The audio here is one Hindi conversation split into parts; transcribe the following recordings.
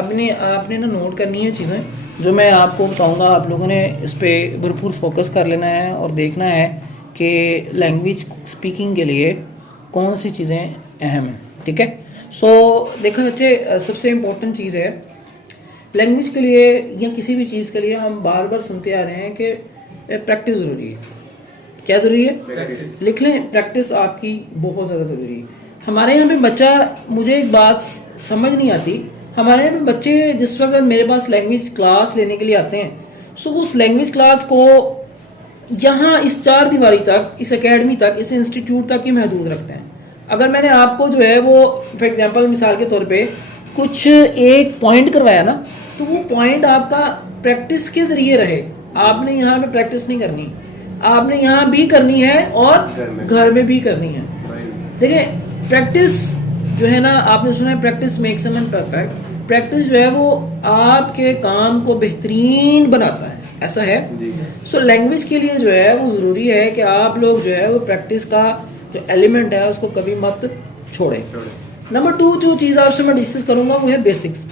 अपने आपने ना नोट करनी है चीज़ें जो मैं आपको बताऊंगा। आप लोगों ने इस पर भरपूर फोकस कर लेना है और देखना है कि लैंग्वेज स्पीकिंग के लिए कौन सी चीज़ें अहम हैं। ठीक है। सो देखो बच्चे, सबसे इम्पोर्टेंट चीज़ है लैंग्वेज के लिए या किसी भी चीज़ के लिए हम बार बार सुनते आ रहे हैं कि प्रैक्टिस ज़रूरी है। क्या ज़रूरी है? लिख लें, प्रैक्टिस आपकी बहुत ज़्यादा ज़रूरी है। हमारे यहाँ पे बच्चा, मुझे एक बात समझ नहीं आती, हमारे यहाँ पे बच्चे जिस वक्त मेरे पास लैंग्वेज क्लास लेने के लिए आते हैं, सो उस लैंग्वेज क्लास को यहाँ इस चार दीवारी तक, इस एकेडमी तक, इस इंस्टीट्यूट तक ही महदूद रखते हैं। अगर मैंने आपको जो है वो फॉर एग्जांपल मिसाल के तौर पे कुछ एक पॉइंट करवाया ना, तो वो पॉइंट आपका प्रैक्टिस के ज़रिए रहे। आपने यहाँ पे प्रैक्टिस नहीं करनी, आपने यहाँ भी करनी है और घर में भी करनी है। देखिए प्रैक्टिस जो है ना, आपने सुना है practice makes a man perfect. Practice जो है वो आपके काम को बेहतरीन बनाता है, ऐसा है। सो लैंग्वेज के लिए जो है वो ज़रूरी है कि आप लोग जो है वो प्रैक्टिस का जो एलिमेंट है उसको कभी मत छोड़ें। नंबर 2 जो चीज़ आपसे मैं डिस्कस करूँगा वो है बेसिक्स।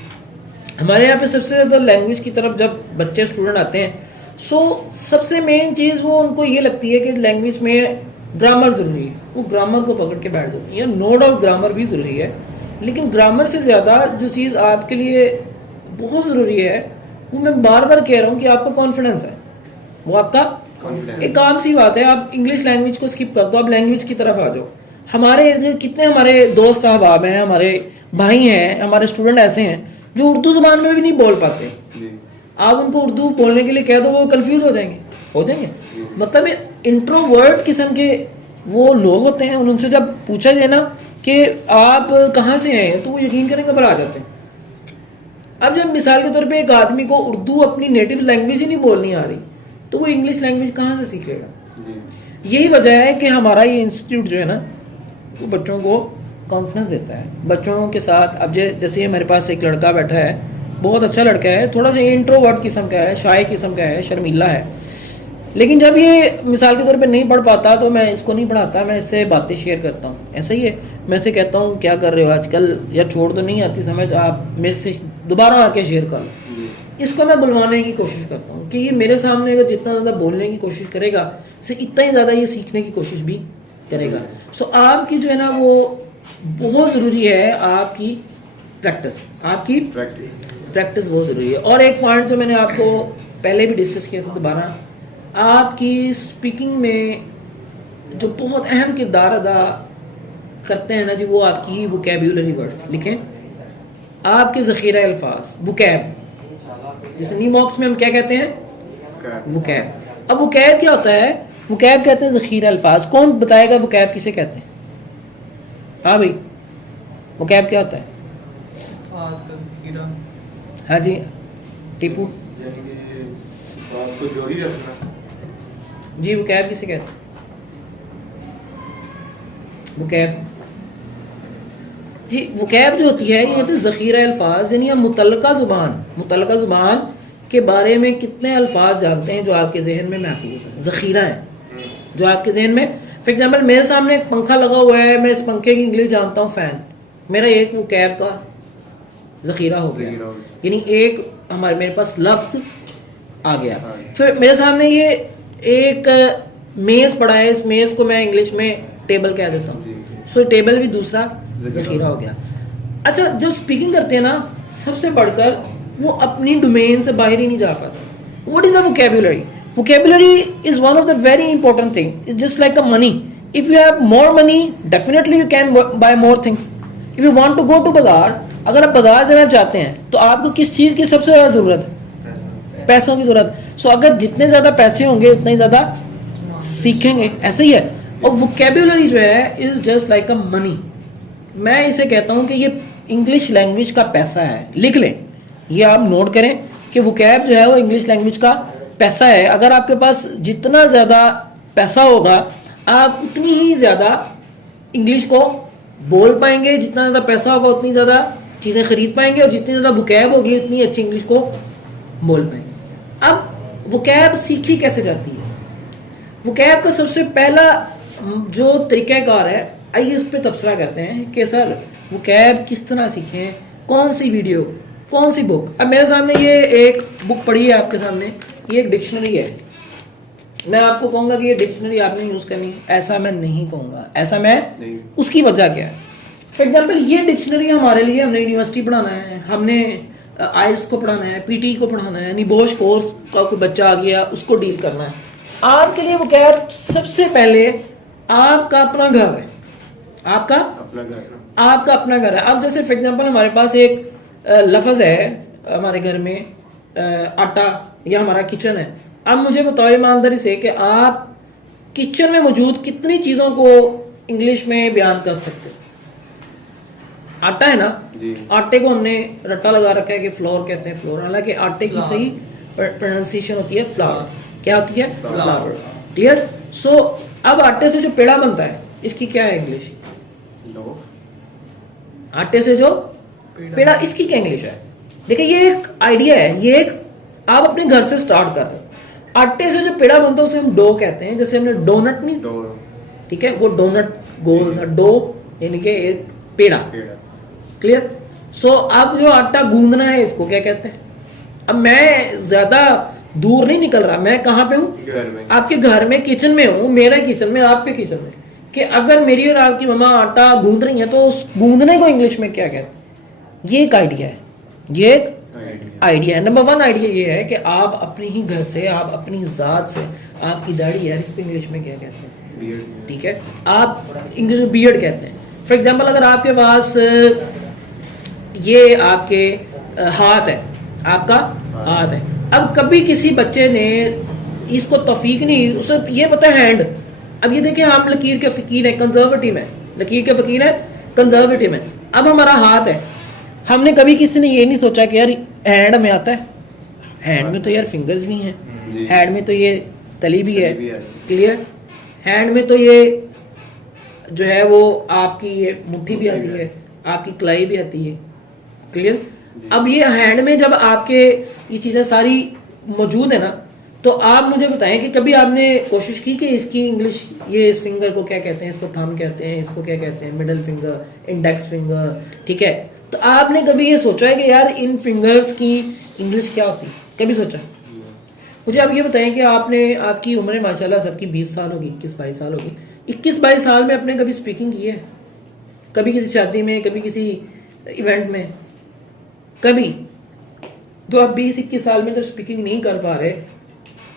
हमारे यहाँ पे सबसे ज़्यादा लैंग्वेज की तरफ जब बच्चे स्टूडेंट आते हैं, सो सबसे मेन चीज़ वो उनको ये लगती है कि लैंग्वेज में ग्रामर ज़रूरी है। वो ग्रामर को पकड़ के बैठ जाती है। नो डाउट ग्रामर भी ज़रूरी है, लेकिन ग्रामर से ज़्यादा जो चीज़ आपके लिए बहुत ज़रूरी है वो मैं बार बार कह रहा हूँ कि आपका कॉन्फिडेंस है। वो आपका एक आम सी बात है, आप इंग्लिश लैंग्वेज को स्किप कर दो, आप लैंग्वेज की तरफ आ जाओ। हमारे इर्द कितने हमारे दोस्त अहबाब हैं, हमारे भाई हैं, हमारे स्टूडेंट ऐसे हैं जो उर्दू ज़ुबान में भी नहीं बोल पाते। आप उनको उर्दू बोलने के लिए कह दो, वो कंफ्यूज हो जाएंगे। मतलब इंट्रोवर्ट किस्म के वो लोग होते हैं, उनसे जब पूछा जाए ना कि आप कहाँ से हैं, तो वो यकीन करें घबरा जाते हैं। अब जब मिसाल के तौर पे एक आदमी को उर्दू अपनी नेटिव लैंग्वेज ही नहीं बोलनी आ रही, तो वो इंग्लिश लैंग्वेज कहाँ से सीखेगा? यही वजह है कि हमारा ये इंस्टीट्यूट जो है ना वो बच्चों को कॉन्फिडेंस देता है। बच्चों के साथ अब जैसे मेरे पास एक लड़का बैठा है, बहुत अच्छा लड़का है, थोड़ा सा इंट्रोवर्ट किस्म का है, शाय किस्म का है, शर्मीला है, लेकिन जब ये मिसाल के तौर पे नहीं पढ़ पाता तो मैं इसको नहीं पढ़ाता, मैं इससे बातें शेयर करता हूँ। ऐसा ही है, मैं इससे कहता हूँ क्या कर रहे हो आजकल, या छोड़ दो, नहीं आती समझ, आप मेरे से दोबारा आके शेयर कर लो। इसको मैं बुलवाने की कोशिश करता हूँ कि ये मेरे सामने अगर जितना ज़्यादा बोलने की कोशिश करेगा, से इतना ही ज़्यादा ये सीखने की कोशिश भी करेगा। सो आपकी जो है ना वो बहुत ज़रूरी है, आपकी प्रैक्टिस बहुत ज़रूरी है। और एक पॉइंट जो मैंने आपको पहले भी डिस्कस किया था, दोबारा आपकी स्पीकिंग में जो बहुत अहम किरदार अदा करते हैं ना जी, वो आपकी वोकैब्युलरी वर्ड्स। लिखें, आपके ज़ख़ीरा अल्फाज, वोकैब, जैसे नी मॉक्स में हम क्या कहते हैं? वोकैब। अब वोकैब क्या होता है? वोकैब कहते हैं ज़ख़ीरा अल्फाज। कौन बताएगा वोकैब किसे कहते हैं? हाँ भाई, वोकैब क्या होता है? हाँ जी टीपू जी, वोकैब किसे कहते हैं? वोकैब जी, वोकैब जो होती है ये तो ज़ख़ीरा अल्फाज, यानी हम मुतल्लका ज़ुबान के बारे में कितने अल्फाज जानते हैं जो आपके जहन में महफूज है, ज़ख़ीरा है जो आपके जहन में। फॉर एग्जाम्पल मेरे सामने एक पंखा लगा हुआ है, मैं इस पंखे की इंग्लिश जानता हूँ फ़ैन, मेरा एक वोकैब का ज़ख़ीरा हो गया, यानी एक मेरे पास लफ्ज़ आ गया। फिर मेरे सामने ये एक मेज़ पड़ा है, इस मेज़ को मैं इंग्लिश में टेबल कह देता हूँ, सो टेबल भी दूसरा ज़ख़ीरा हो गया। अच्छा, जो स्पीकिंग करते हैं ना, सबसे बढ़कर वो अपनी डोमेन से बाहर ही नहीं जा पाता। What is the vocabulary? Vocabulary is one of the very important thing, it's just like a money. If you have more money, definitely you can buy more things. If you want to go to बाजार, अगर आप बाजार जाना चाहते हैं तो आपको किस चीज़ की सबसे ज़्यादा ज़रूरत है? पैसों की ज़रूरत। सो अगर जितने ज़्यादा पैसे होंगे उतने ही ज़्यादा सीखेंगे, ऐसा ही है। और वोकैबुलरी जो है is just like a money. मैं इसे कहता हूँ कि ये इंग्लिश लैंग्वेज का पैसा है। लिख लें, ये आप नोट करें कि वोकैब जो है वो इंग्लिश लैंग्वेज का पैसा है। अगर आपके पास जितना ज़्यादा पैसा होगा, आप उतनी ही ज़्यादा इंग्लिश को बोल पाएंगे, जितना ज़्यादा पैसा होगा उतनी ज़्यादा चीज़ें खरीद पाएंगे, और जितनी ज़्यादा वोकैब होगी उतनी अच्छी इंग्लिश को बोल पाएंगे। अब वोकैब सीखी कैसे जाती है? वोकैब का सबसे पहला जो तरीक़ाकार है, आइए इस पर तबसरा करते हैं कि सर वोकैब किस तरह सीखें, कौन सी वीडियो कौन सी बुक? अब मेरे सामने ये एक बुक पड़ी है आपके सामने, ये एक डिक्शनरी है। मैं आपको कहूंगा कि ये डिक्शनरी आपने यूज करनी है, ऐसा मैं नहीं कहूंगा। ऐसा मैं नहीं। उसकी वजह क्या है? फॉर एग्जाम्पल ये डिक्शनरी हमारे लिए, हमने यूनिवर्सिटी पढ़ाना है, हमने आइल्स को पढ़ाना है, पीटी को पढ़ाना है, निबोश कोर्स का कोई बच्चा आ गया उसको डील करना है। आपके लिए वो क्या है? सबसे पहले आपका अपना घर है, आपका अपना घर है। अब जैसे फॉर एग्जांपल हमारे पास एक लफ्ज़ है हमारे घर में, आटा, या हमारा किचन है। अब मुझे बताओ ईमानदारी से कि आप किचन में मौजूद कितनी चीज़ों को इंग्लिश में बयान कर सकते हो? आटा है ना जी। आटे को हमने रट्टा लगा रखा है कि फ्लोर कहते हैं, फ्लोर, हालांकि आटे की सही प्रोनाउंसिएशन होती है फ्लावर। क्या होती है? फ्लावर। क्लियर? सो अब आटे से जो पेड़ा बनता है इसकी क्या है इंग्लिश? आटे से जो पेड़ा, इसकी क्या इंग्लिश है? देखिए ये एक आइडिया है, ये एक आप अपने घर से स्टार्ट कर रहे हो। आटे से जो पेड़ा बनता है उसे हम डो कहते हैं। जैसे हमने डोनट नहीं, ठीक है, वो डोनट गोल सा डो, यानी कि एक पेड़ा। क्लियर? सो अब जो आटा गूंदना है इसको क्या कहते हैं? अब मैं ज्यादा दूर नहीं निकल रहा, मैं कहाँ पे हूँ? आपके घर में, किचन में हूँ, मेरे किचन में, आपके किचन में। कि अगर मेरी और आपकी मम्मा आटा गूंद रही है तो उस गूंदने को इंग्लिश में क्या कहते हैं? ये एक आइडिया है, ये एक आइडिया है। नंबर 1 आइडिया ये है कि आप अपने ही घर से, आप अपनी जात से, आपकी दाढ़ी है, इसको इंग्लिश में क्या कहते हैं? ठीक है, आप इंग्लिश में बियर्ड कहते हैं। फॉर एग्जाम्पल अगर आपके पास ये आपके हाथ है, आपका हाथ है, अब कभी किसी बच्चे ने इसको तौफीक नहीं, उसे ये पता है हैंड। अब ये देखिए हम लकीर के फकीर है, कंजर्वेटिव है, लकीर के फकीर है, कंजर्वेटिव है। अब हमारा हाथ है, हमने कभी किसी ने ये नहीं सोचा कि यार हैंड में आता है, हैंड में तो यार फिंगर्स भी हैं, हैंड में तो ये तली भी है। क्लियर? हैंड में तो ये जो है वो आपकी ये मुट्ठी भी आती है, आपकी कलाई भी आती है। क्लियर? अब ये हैंड में जब आपके ये चीज़ें सारी मौजूद है ना, तो आप मुझे बताएं कि कभी आपने कोशिश की कि इसकी इंग्लिश, ये इस फिंगर को क्या कहते हैं? इसको थंब कहते हैं, इसको क्या कहते हैं? Middle finger, index finger. ठीक है, तो आपने कभी ये सोचा है कि यार इन फिंगर्स की इंग्लिश क्या होती है? कभी सोचा? मुझे आप ये बताएं कि आपने, आपकी उम्र माशाल्लाह सबकी 20 साल होगी, 21-22 साल होगी। 21-22 साल में आपने कभी स्पीकिंग की है? कभी किसी शादी में, कभी किसी इवेंट में, कभी? तो आप 20-21 साल में जब स्पीकिंग नहीं कर पा रहे,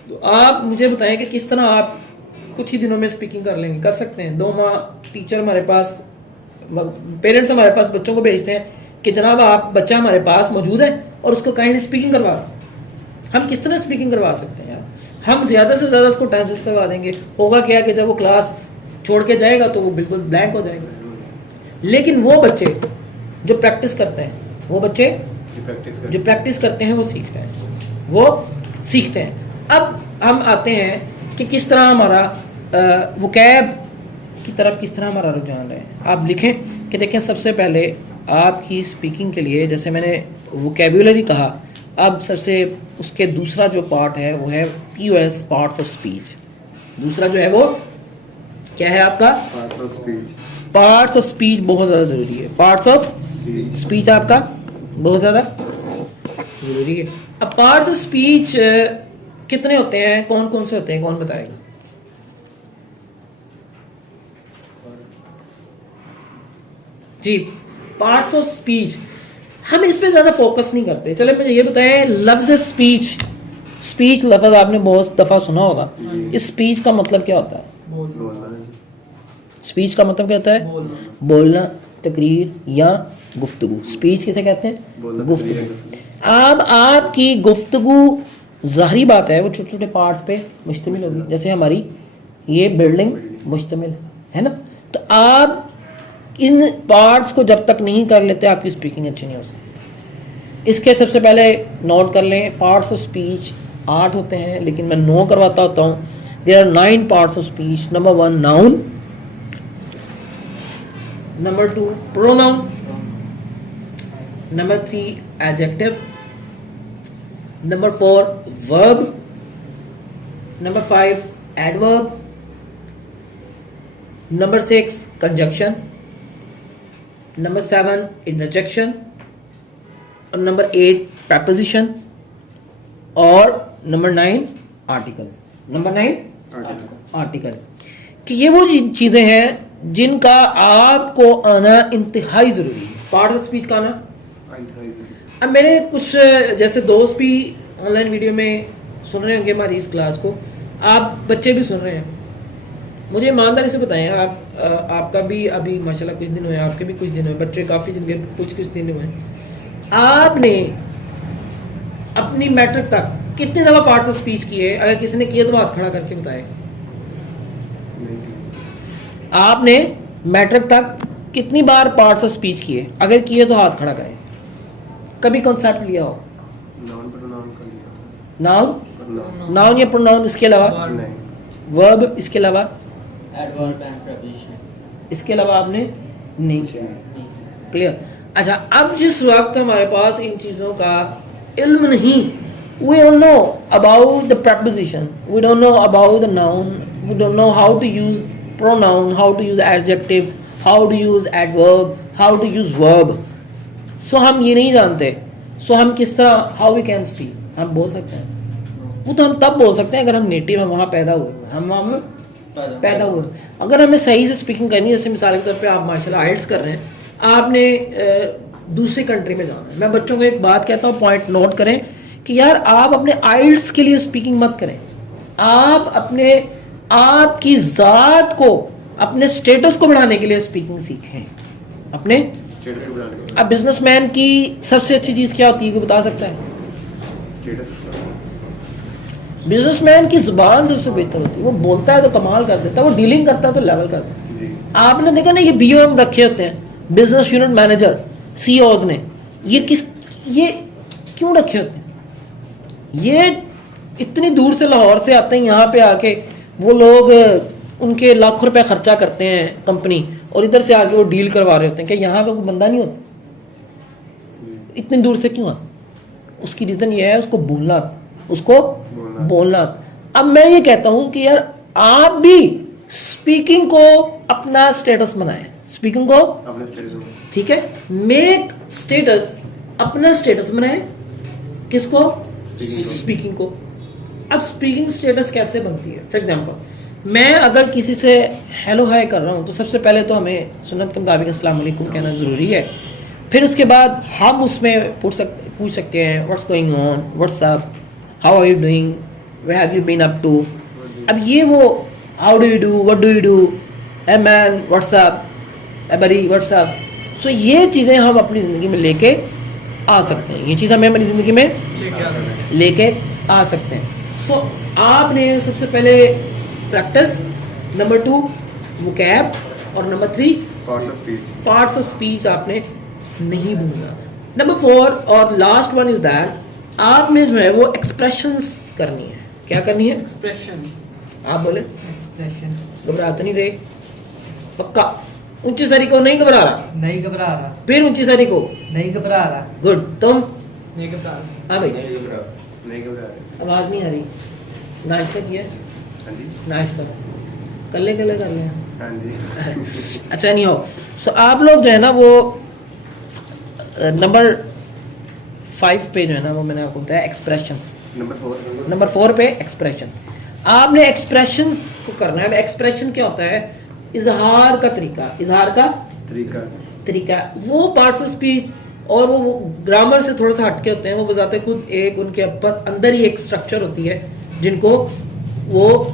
तो आप मुझे बताएं कि किस तरह आप कुछ ही दिनों में स्पीकिंग कर लेंगे? कर सकते हैं? 2 माह टीचर हमारे पास, पेरेंट्स हमारे पास बच्चों को भेजते हैं कि जनाब आप, बच्चा हमारे पास मौजूद है और उसको काइंडली स्पीकिंग करवा। हम किस तरह स्पीकिंग करवा सकते हैं यार? हम ज़्यादा से ज़्यादा उसको टेंसेस करवा देंगे। होगा क्या कि जब वो क्लास छोड़ के जाएगा तो वो बिल्कुल ब्लैंक हो जाएगा। लेकिन वो बच्चे जो प्रैक्टिस करते हैं, वो बच्चे जो प्रैक्टिस करते हैं वो सीखते हैं, वो सीखते हैं। अब हम आते हैं कि किस तरह हमारा वोकैब की तरफ किस तरह हमारा रुझान है। आप लिखें कि देखें, सबसे पहले आपकी स्पीकिंग के लिए, जैसे मैंने वोकैबुलरी कहा, अब सबसे उसके दूसरा जो पार्ट है वो है POS, पार्ट्स ऑफ स्पीच। दूसरा जो है वो क्या है आपका? Parts of speech. Parts of speech बहुत ज़्यादा ज़रूरी है। पार्ट्स ऑफ स्पीच आपका बहुत ज़्यादा ज़रूरी है। अब पार्ट्स ऑफ स्पीच कितने होते हैं, कौन कौन से होते हैं, कौन बताएगा? जी, पार्ट्स ऑफ स्पीच हम इस पे ज्यादा फोकस नहीं करते। चले मुझे ये बताएं, लफ्ज स्पीच, स्पीच लफ्ज आपने बहुत दफा सुना होगा। इस स्पीच का मतलब क्या होता है? स्पीच का मतलब क्या होता है? बोलना, तकरीर या गुफ्तगू। स्पीच किसे कहते हैं? गुफ्तगू। अब आपकी गुफ्तगू, ज़ाहिरी बात है, वो छोटे छोटे पार्ट्स पे मुश्तमिल होगी। जैसे हमारी ये बिल्डिंग मुश्तमिल है ना, तो आप इन पार्ट्स को जब तक नहीं कर लेते आपकी स्पीकिंग अच्छी नहीं हो सकती। इसके सबसे पहले नोट कर लें, पार्ट्स ऑफ स्पीच 8 होते हैं, लेकिन मैं 9 करवाता होता हूँ। There are 9 parts of speech. Number 1 noun, number 2 pronoun, number 3 adjective, number 4 verb, number 5 adverb, number 6 conjunction, number 7 interjection, और नंबर 8 प्रपोजिशन और नंबर 9 आर्टिकल। Number 9 article. कि ये वो चीज़ें हैं जिनका आपको आना इंतहाई ज़रूरी है। पार्ट ऑफ स्पीच का आना। अब मेरे कुछ जैसे दोस्त भी ऑनलाइन वीडियो में सुन रहे होंगे हमारी इस क्लास को, आप बच्चे भी सुन रहे हैं, मुझे ईमानदारी से बताएं, आपका भी अभी माशाल्लाह कुछ दिन हुए, आपके भी कुछ दिन हुए, बच्चे काफ़ी दिन के कुछ दिन हुए, आपने अपनी मैट्रिक तक कितनी दफ़ा पार्ट ऑफ स्पीच किए? अगर किसी ने किया तो हाथ खड़ा करके बताए। आपने मैट्रिक तक कितनी बार पार्ट्स ऑफ स्पीच किए? अगर किए तो हाथ खड़ा करें। कभी कॉन्सेप्ट लिया हो? नाउन या प्रोनाउन, इसके अलावा वर्ब, इसके अलावा एडवर्ब एंड प्रपोजिशन, इसके अलावा आपने नहीं किया। क्लियर? अच्छा, अब जिस वक्त हमारे पास इन चीज़ों का इल्म नहीं, we don't know about the preposition, we don't know about the noun, we don't know how to use pronoun, how to use adjective, how to use adverb, how to use verb, so हम ये नहीं जानते, so हम किस तरह how we can speak, हम बोल सकते हैं? वो तो हम तब बोल सकते हैं अगर हम नेटिव हैं, वहाँ पैदा हुए, हम वहाँ पैदा हुए। अगर हमें सही से स्पीकिंग करनी है, जैसे मिसाल के तौर पे आप माशाल्लाह आइल्स कर रहे हैं, आपने दूसरी कंट्री में जाना है, मैं बच्चों को एक बात कहता हूँ, पॉइंट नोट करें कि यार आप अपने आइल्स के लिए स्पीकिंग मत करें, आप अपने आपकी ज़ात को, अपने स्टेटस को बढ़ाने के लिए स्पीकिंग सीखें, अपने स्टेटस को बढ़ाने के लिए। अब बिजनेसमैन की सबसे अच्छी चीज़ क्या होती है, कोई बता सकता है? स्टेटस। बिजनेसमैन की जुबान सबसे बेहतर होती है, वो बोलता है तो कमाल कर देता है, वो डीलिंग करता है तो लेवल कर देता है। आपने देखा ना, ये बीओएम रखे होते हैं, बिजनेस यूनिट मैनेजर, सीईओज ने, ये क्यों रखे होते हैं? ये इतनी दूर से लाहौर से आते हैं, यहाँ पे आके वो लोग उनके लाखों रुपए खर्चा करते हैं कंपनी, और इधर से आके वो डील करवा रहे होते हैं। क्या यहाँ का कोई बंदा नहीं होता? इतनी दूर से क्यों आता? उसकी रीज़न ये है, उसको बोलना। अब मैं ये कहता हूं कि यार आप भी स्पीकिंग को अपना स्टेटस बनाएं, स्पीकिंग को अपना स्टेटस, ठीक है, मेक स्टेटस अपना स्टेटस बनाएं। किसको? स्पीकिंग को। अब स्पीकिंग स्टेटस कैसे बनती है? फॉर एग्जांपल, मैं अगर किसी से हेलो हाय कर रहा हूं तो सबसे पहले तो हमें सुन्नत के मुताबिक अस्सलाम वालेकुम कहना ज़रूरी है। फिर उसके बाद हम उसमें पूछ सकते हैं what's going on, what's up, how are you doing, where have you been up to. अब ये वो how do you do, what do you do, a man what's up, a buddy what's up. So ये चीज़ें हम अपनी ज़िंदगी में लेके आ सकते हैं, ये चीज़ हमें अपनी ज़िंदगी में लेके आ सकते हैं। सो आपने सबसे पहले प्रैक्टिस, नंबर 2 वोकैब, और नंबर 3 पार्ट्स ऑफ स्पीच आपने नहीं भूलना। नंबर 4 और लास्ट वन इज दैट, आपने जो है वो एक्सप्रेशंस करनी है। क्या करनी है? एक्सप्रेशन। आप बोले एक्सप्रेशन। घबरा तो नहीं रहे? पक्का? ऊंची सरी को नहीं घबरा रहा? नहीं घबरा रहा। फिर ऊंची सरी को नहीं घबरा रहा। गुड। तुम? नहीं घबरा रहा। हाँ भाई, नहीं घबरा रहा। आवाज नहीं आ रही। नाश्ता किया? हाँ जी। नाश्ता कल्ले कर ले। हाँ जी। अच्छा, नहीं हो। सो आप लोग जो है ना वो नंबर 5 पे जो है ना वो मैंने आपको बताया एक्सप्रेशंस। नंबर 4 पे एक्सप्रेशन। आपने एक्सप्रेशंस को करना है। एक्सप्रेशन क्या होता है? इजहार का तरीका। वो पार्ट्स ऑफ स्पीच और वो ग्रामर से थोड़ा सा हटके होते हैं, वो बजाते खुद एक उनके ऊपर अंदर ही एक स्ट्रक्चर होती है जिनको वो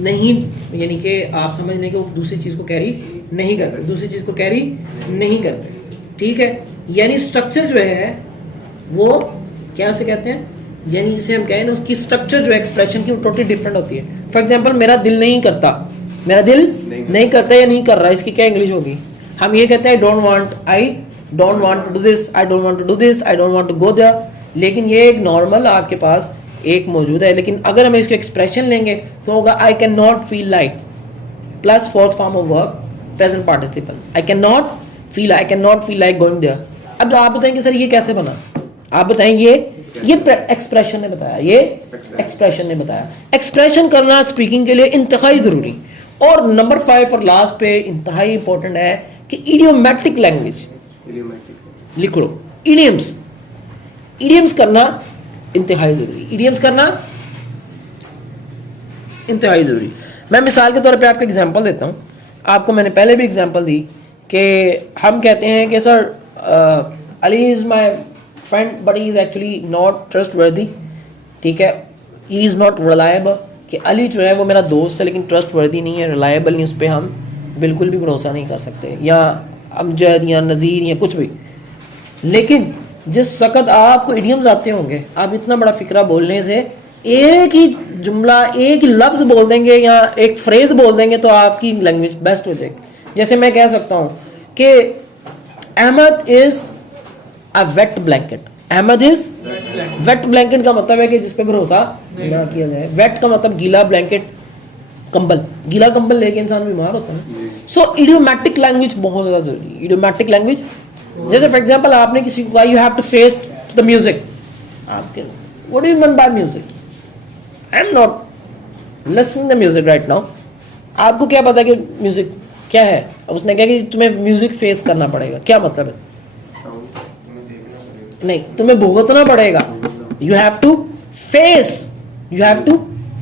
नहीं, यानी कि आप समझ लें कि वो दूसरी चीज़ को कैरी नहीं करते, ठीक है। यानी स्ट्रक्चर जो है वो क्या से कहते हैं, यानी जिसे हम कहें ना, उसकी स्ट्रक्चर जो है एक्सप्रेशन की वो टोटली डिफरेंट होती है। फॉर एग्जांपल, मेरा दिल नहीं करता या नहीं कर रहा, इसकी क्या इंग्लिश होगी? हम ये कहते हैं I don't want to do this, I don't want to go there. लेकिन ये एक नॉर्मल आपके पास एक मौजूद है, लेकिन अगर हम इसके एक्सप्रेशन लेंगे तो होगा I can not feel like plus fourth form of verb present participle. I can not feel like going there. अब आप बताएंगे सर ये कैसे बना? आप बताएं। ये एक्सप्रेशन ने बताया। एक्सप्रेशन करना स्पीकिंग के लिए इंतहाई जरूरी। और नंबर 5 और लास्ट पे इंतहाई इंपॉर्टेंट है कि इडियोमैटिक लैंग्वेज लिख लो। इडियम्स इडियम्स करना इंतहाई ज़रूरी, इडियम्स करना इंतहाई ज़रूरी। मैं मिसाल के तौर पे आपको एग्जांपल देता हूँ, आपको मैंने पहले भी एग्जांपल दी कि हम कहते हैं कि sir Ali is my friend but he is actually not trustworthy, ठीक है, ही इज़ नॉट रिलायबल, कि अली जो है वो मेरा दोस्त है लेकिन ट्रस्टवर्दी नहीं है, रिलायबल नहीं, उस पर हम बिल्कुल भी भरोसा नहीं कर सकते, या अमजद या नज़ीर या कुछ भी। लेकिन जिस वक़्त आपको इडियम्स आते होंगे, आप इतना बड़ा फ़िक्रा बोलने से एक ही जुमला, एक ही लफ्ज़ बोल देंगे या एक फ्रेज़ बोल देंगे तो आपकी लैंग्वेज बेस्ट हो जाएगी। जैसे मैं कह सकता हूँ कि Ahmed is a wet blanket, Ahmed is wet blanket का मतलब है कि जिस पे भरोसा ना किया जाए। वेट का मतलब गीला, ब्लैंकेट कंबल, गीला कंबल लेके इंसान बीमार होता है। सो इडियोमैटिक लैंग्वेज बहुत ज़्यादा जरूरी है। इडियोमैटिक लैंग्वेज, जैसे फॉर एग्जांपल आपने किसी को कहा you have to face the music, आपके what do you mean by music, I am not listening the music right now, आपको क्या पता कि म्यूजिक क्या है। अब उसने कहा कि तुम्हें म्यूजिक फेस करना पड़ेगा, क्या मतलब है? नहीं, तुम्हें भुगतना पड़ेगा, you have to face, you have to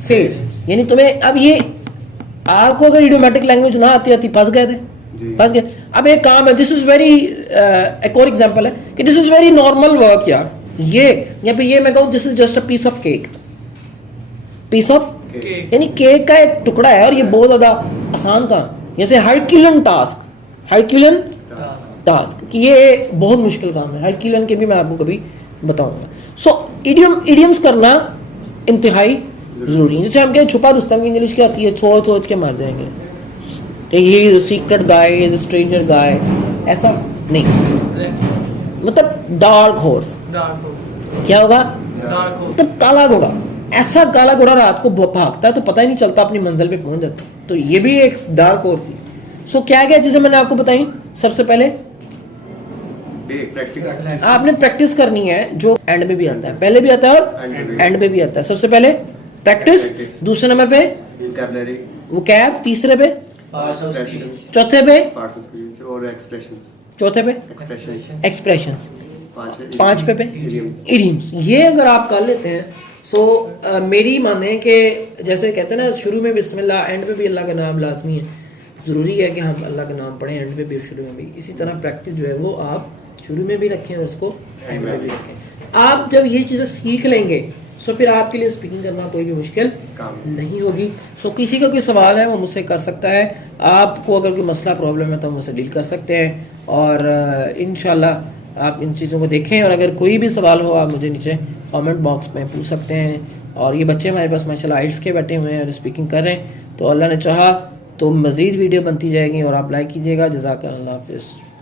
face, यानी तुम्हें, अब ये आपको अगर इडियोमैटिक लैंग्वेज ना आती फंस गए थे, फंस गए। अब एक काम है, दिस इज वेरी, एक और एग्जांपल है कि this is very normal work यार, ये या फिर ये मैं कहूँ this is just a piece of cake, piece of यानी केक का एक टुकड़ा है और ये बहुत ज्यादा आसान काम, जैसे हरक्यूलियन टास्क, हरक्यूलियन टास्क कि ये बहुत मुश्किल काम है, हरक्यूलियन के भी मैं आपको कभी बताऊंगा। सो इडियम्स करना इंतहाई जरूरी है। जैसे हम कहें छुपा रुस्तम की इंग्लिश क्या आती है, सोच सोच के मर जाएंगे, he is a secret guy, he is a stranger guy, ऐसा नहीं, मतलब डार्क हॉर्स, क्या होगा, मतलब काला घोड़ा, ऐसा काला घोड़ा रात को भागता है तो पता ही नहीं चलता, अपनी मंजिल पे पहुंच जाता, तो ये भी एक डार्क हॉर्स थी। सो क्या क्या चीजें मैंने आपको बताई, सबसे पहले आपने प्रैक्टिस करनी है, जो एंड में भी आता है, पहले भी आता है और एंड में भी आता है। सबसे पहले प्रैक्टिस, दूसरे नंबर पे वोकैब, तीसरे पे, चौथे पे, चौथे पे एक्सप्रेशंस, पांच पे इडियम्स। ये अगर आप कर लेते हैं सो मेरी माने कि जैसे कहते हैं ना शुरू में बिस्मिल्लाह, एंड पे भी अल्लाह का नाम लाजमी है, ज़रूरी है कि हम अल्लाह का नाम पढ़ें एंड पे भी शुरू में भी। इसी तरह प्रैक्टिस जो है वो आप शुरू में भी रखें और उसको एंड में भी रखें। आप जब ये चीज़ें सीख लेंगे सो फिर आपके लिए स्पीकिंग करना कोई भी मुश्किल नहीं होगी। सो किसी का कोई सवाल है वो मुझसे कर सकता है, आपको अगर कोई मसला प्रॉब्लम है तो हम उससे डील कर सकते हैं, और इंशाल्लाह आप इन चीज़ों को देखें। और अगर कोई भी सवाल हो आप मुझे नीचे कमेंट बॉक्स में पूछ सकते हैं। और ये बच्चे हमारे पास माशाल्लाह आइल्स के बैठे हुए हैं और स्पीकिंग कर रहे हैं, तो अल्लाह ने चाहा तो मज़ीद वीडियो बनती जाएगी और आप लाइक कीजिएगा। जज़ाकल्लाह हाफ़िज़।